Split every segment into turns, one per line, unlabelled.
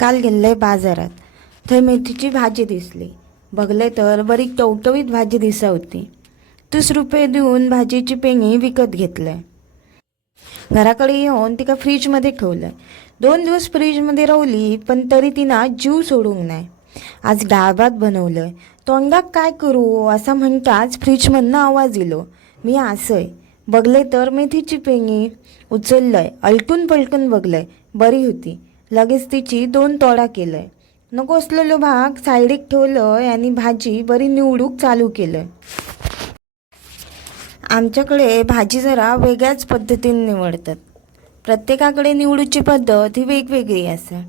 काल गेल्ले बाजारात. थंय मेथीची भाजी दिसली. बघले तर बरी टवटवीत भाजी दिसा होती तीस रुपये देऊन भाजीची पेंगी विकत घेतलंय घराकडे येऊन तिका फ्रीजमध्ये ठेवलं. दोन दिवस फ्रीजमध्ये रावली पण तरी तिनं जीव सोडूंक नाही. आज डाळ भात बनवलं. तोंडाक काय करू असं म्हणताच फ्रीजमधनं आवाज इलो मी आसय. बघले तर मेथीची पेंगी उचललंय. अलटून पलटून बघलंय. बरी होती. लगेच तिची दोन तोडा केलंय. नको असलेलो भाग सायडीक ठेवलंय आणि भाजी बरी निवडूक चालू केलंय. आमच्याकडे भाजी जरा वेगळ्याच पद्धतीने निवडतात. प्रत्येकाकडे निवडूची पद्धत ही वेगवेगळी असे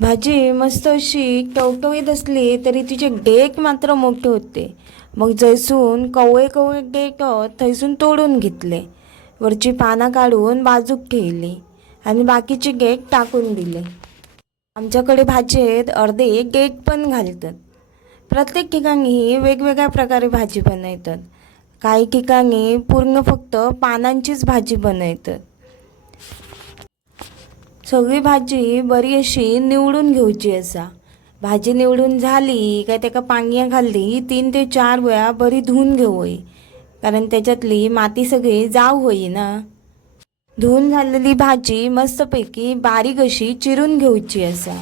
भाजी मस्त अशी टवटवीत असली तरी तिचे डेक मात्र मोठे होते. मग जैसून कवळे कवळे डेक थैसून तोडून घेतले. वरची पानं काढून बाजूक ठेवली आणि बाकीचे गेट टाकून दिले. आमच्याकडे भाजीत अर्धे गेट पण घालतात. प्रत्येक ठिकाणी वेगवेगळ्या प्रकारे भाजी बनवतात. काही ठिकाणी पूर्ण फक्त पानांचीच भाजी बनवतात. सगळी भाजी बरी अशी निवडून घेवची असा. भाजी निवडून झाली काय त्याका पांगया घालली तीन ते चार वेळा बरी धुवून घेवय कारण त्याच्यातली माती सगळी जाव होई ना धुवून झालेली भाजी मस्तपैकी बारीक अशी चिरून घेवची असा.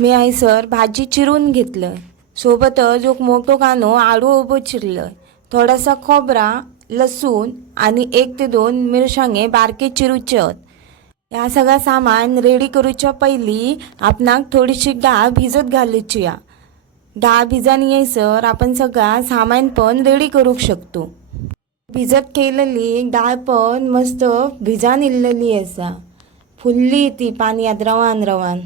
मी आयसर भाजी चिरून घेतलं. सोबतच एक मोठो कानो आडू उभो चिरलं. थोडासा खोबरा लसूण आणि एक ते दोन मिरसांगे बारके चिरूचे ह्या सगळा सामान रेडी करूच्या पहिली आपणाक थोडीशी डाळ भिजत घालूची या. डाळ भिजान येसर आपण सगळा सामान पण रेडी करू शकतो. भिजत केलेली डाळ पण मस्त भिजान इल्लेली असा. फुल्ली ती पाण्यात रवान रवान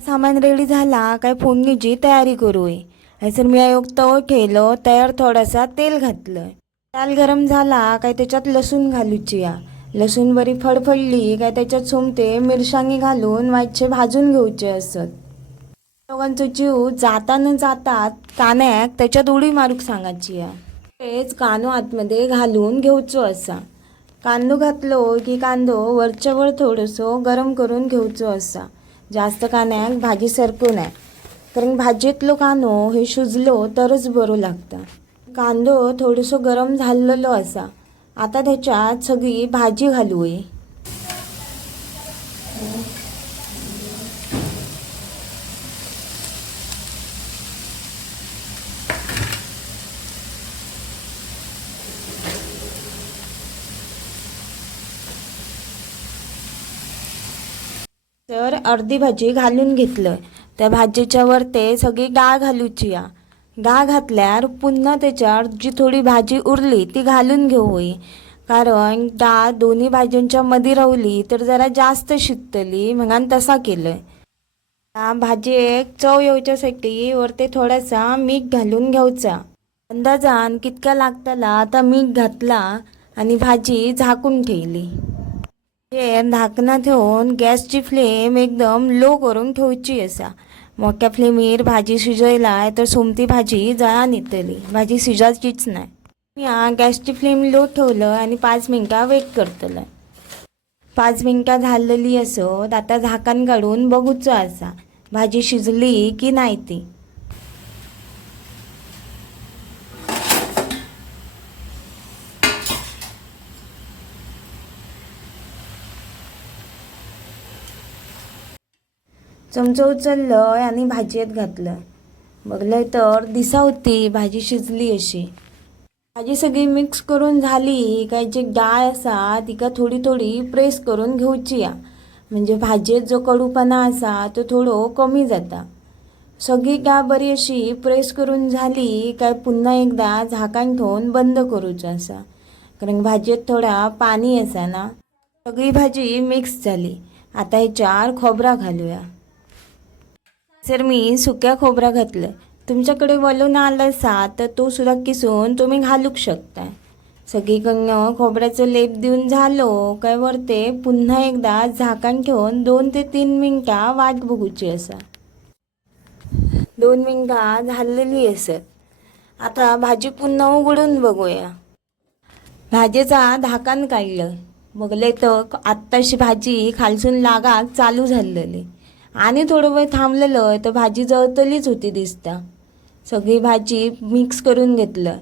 सामान रेडी झाला काय फोडणीची तयारी करूय. हयसर मी एक तव ठेवलं तयार थोडासा तेल घातलं. तेल गरम झाला काय त्याच्यात लसूण घालूची या लसूण बरी फडफडली काय त्याच्यात सोमते मिरसांगी घालून वाईटचे भाजून घेऊचे असत. दोघांचो जीव जाता न जातात कान्याक त्याच्यात उडी मारूक सांगायची तेच कानो आतमध्ये घालून घेवचो असा कांदो घातलो की कांदो वरच्या वर थोडंसो गरम करून घेवचो असा जास्त कान्याक भाजी सरकू नये. कारण भाजीतलो कांदो हे शिजलो तरच बरो लागता. कांदो थोडंसो गरम झालेलो असा आता त्याच्यात सगळी भाजी घालूय. तर अर्धी भाजी घालून घेतलं. त्या भाजीच्या वर ते सगळी डाळ घालूची आ. डाळ घातल्यार पुन्हा त्याच्यावर जी थोडी भाजी उरली ती घालून घेऊय कारण डाळ दोन्ही भाज्यांच्या मध्ये रावली तर जरा जास्त शिजतली म्हणून तसा केलंय त्या भाजयेक चव येवच्यासाठी वरती थोडासा मीठ घालून घेवचा अंदाजान कितका लागतला आता मीठ घातला आणि भाजी झाकून ठेवली. धाकना ठेवून गॅसची फ्लेम एकदम लो करून ठेवची असा. मोठ्या फ्लेमीर भाजी शिजयलाय तर सोमती भाजी जळान येतली. भाजी शिजायचीच नाही. मी हा गॅसची फ्लेम लो ठेवलं आणि पाच मिनटां वेट करतलं. पाच मिनटां झालेली असत आता झाकण काढून बघूचो असा. भाजी शिजली की नाही ती? चमचो उचललं आणि भाजीत घातलं. बघलंय तर दिसा होती भाजी शिजली अशी. भाजी सगळी मिक्स करून झाली काय जी डाळ असा तिका थोडी थोडी प्रेस करून घेवची या. म्हणजे भाजयेत जो कडूपणा असा तो थोडो कमी जाता. सगळी डाळ बरी अशी प्रेस करून झाली काय पुन्हा एकदा झाकण ठेवून बंद करूचं असा. कारण भाजयेत थोडा पाणी असा ना. सगळी भाजी मिक्स झाली. आता चार खोबरा घालूया. सर मी सुक्या खोबरा घातलं तुमच्याकडे वलून आलं असा तर तो सुद्धा किसून तुम्ही घालूक शकता सगळीकडनं खोबऱ्याचं लेप देऊन झालो काय वरते पुन्हा एकदा झाकण ठेवून दोन ते तीन मिनटां वाट बघूची असा. दोन मिनटां झालेली असत आता भाजी पुन्हा उघडून बघूया. भाजीचा धाकण काढलं. बघले तर आत्ताशी भाजी खालसून लागाक चालू झालेली. आणि थोडं वेळ थांबलेलं तर भाजी जळतलीच होती दिसता. सगळी भाजी मिक्स करून घेतलं.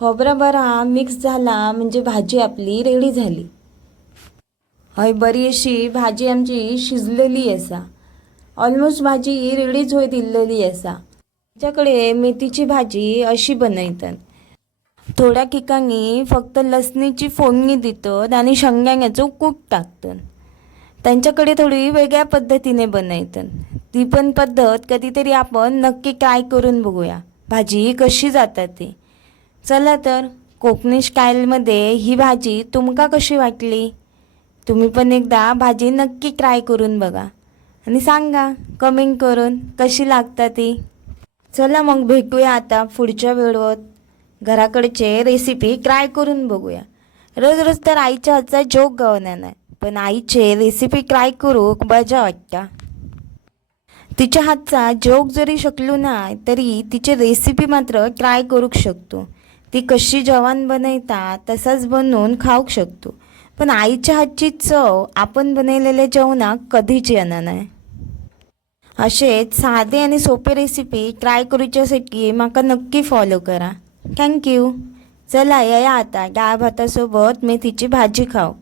खोबरा बरा मिक्स झाला म्हणजे भाजी आपली रेडी झाली. हय बरी अशी भाजी आमची शिजलेली असा ऑलमोस्ट भाजी रेडीच होय दिलेली असा आमच्याकडे मेथीची भाजी अशी बनयतात थोड्या ठिकाणी फक्त लसणीची फोडणी देतात आणि शेंगदाण्याचं कूट टाकतात. त्यांच्याकडे थोडी वेगळ्या पद्धतीने बनवतात ती पण पद्धत कधीतरी आपण नक्की ट्राय करून बघूया. भाजी कशी जातात ते. चला तर कोकणी स्टाईलमध्ये ही भाजी तुमका कशी वाटली? तुम्ही पण एकदा भाजी नक्की ट्राय करून बघा. आणि सांगा कमेंट करून कशी लागता ती. चला मग भेटूया आता पुढच्या वेळेवर घराकडचे रेसिपी ट्राय करून बघूया. रोज रोज तर आईच्या हातचा जोक गावणार. नाही पण आईचे रेसिपी ट्राय करूक मजा वाटता तिच्या हातचा जोक जरी शकलो नाही तरी तिची रेसिपी मात्र ट्राय करूक शकतो ती कशी जेवण बनयता तसाच बनवून खाऊक शकतो पण आईच्या हातची चव आपण बनवलेल्या जेवणाक कधीच येणार नाही असेच साधे आणि सोपे रेसिपी ट्राय करूच्यासाठी म्हाका नक्की फॉलो करा थँक्यू चला या आता डाळ भातासोबत मेथीची भाजी खाऊ